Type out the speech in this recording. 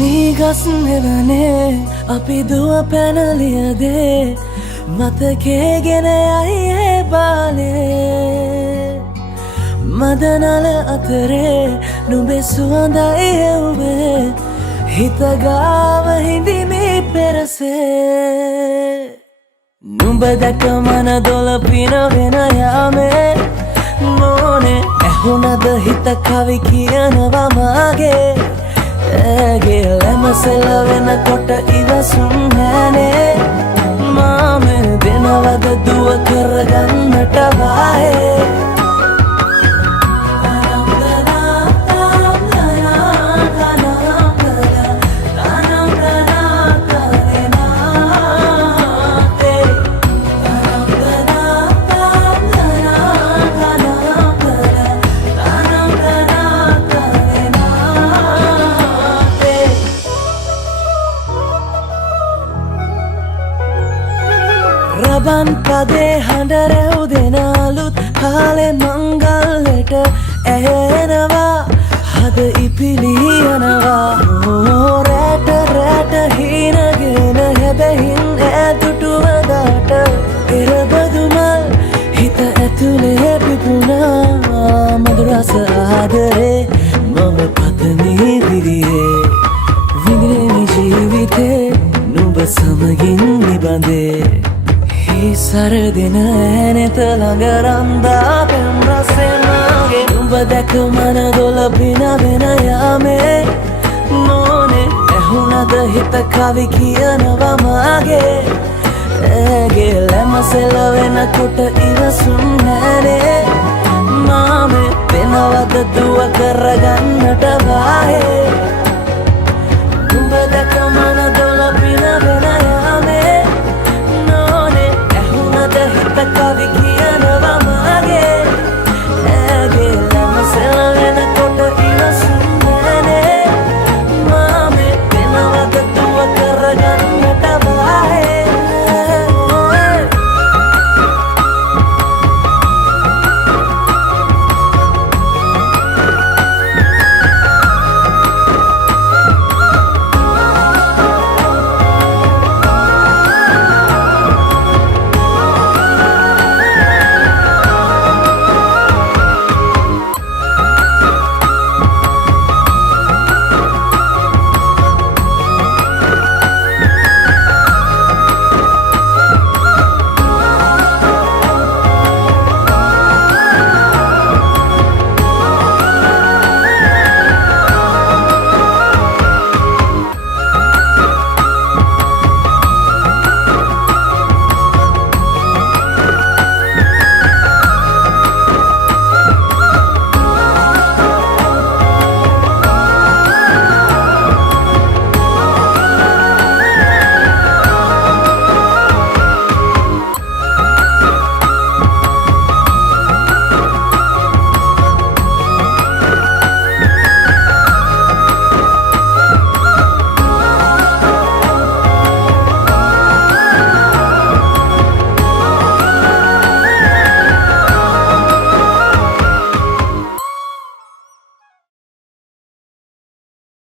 මීගස් නෙවනේ අපි දුව පැනලියදේ මතකේගෙන යයි ඒ බාලේ මදනල අතරේ නුඹේ සුවඳයි එව්වේ හිතගාව හිඳිමි පෙරසේ නුඹ දැක මන දොළ පිනවෙන යාමේ මොනේ ඇහුණද හිත කවි කියනවා මාගේ ඇගේ ලැමසෙල වෙනකොට ඉවසුම් නෑනේ මාම දෙනවද දුව කරගන්නට වායේ රබන් පදේ හඬ රැව් දෙන අලුත් කාලේ මංගල්ලට ඇහෙනවා හද ඉපිලි යනවා රැට රැට හීනගෙන හැබැහින් ඈදුටුවදාට එරබදුමල් හිත ඇතුලේ පිපුණා මధుරස ආදරේ මම පතමි දිවියේ විඳින ජීවිතේ නුඹ සමගින් නිබඳේ සරදින ඇනෙත ළඟ රන්දා පෙම් රසෙනගේ නුඹ දැක මන දොළ පිනවෙන යාමේ මොනේ ඇහුණද හිත කවි කියනවා මාගේ ඇගේ ලැමසෙල වෙනකොට ඉවසුම් නෑනේ මාම වෙනවද දුව කරගන්නට වායේ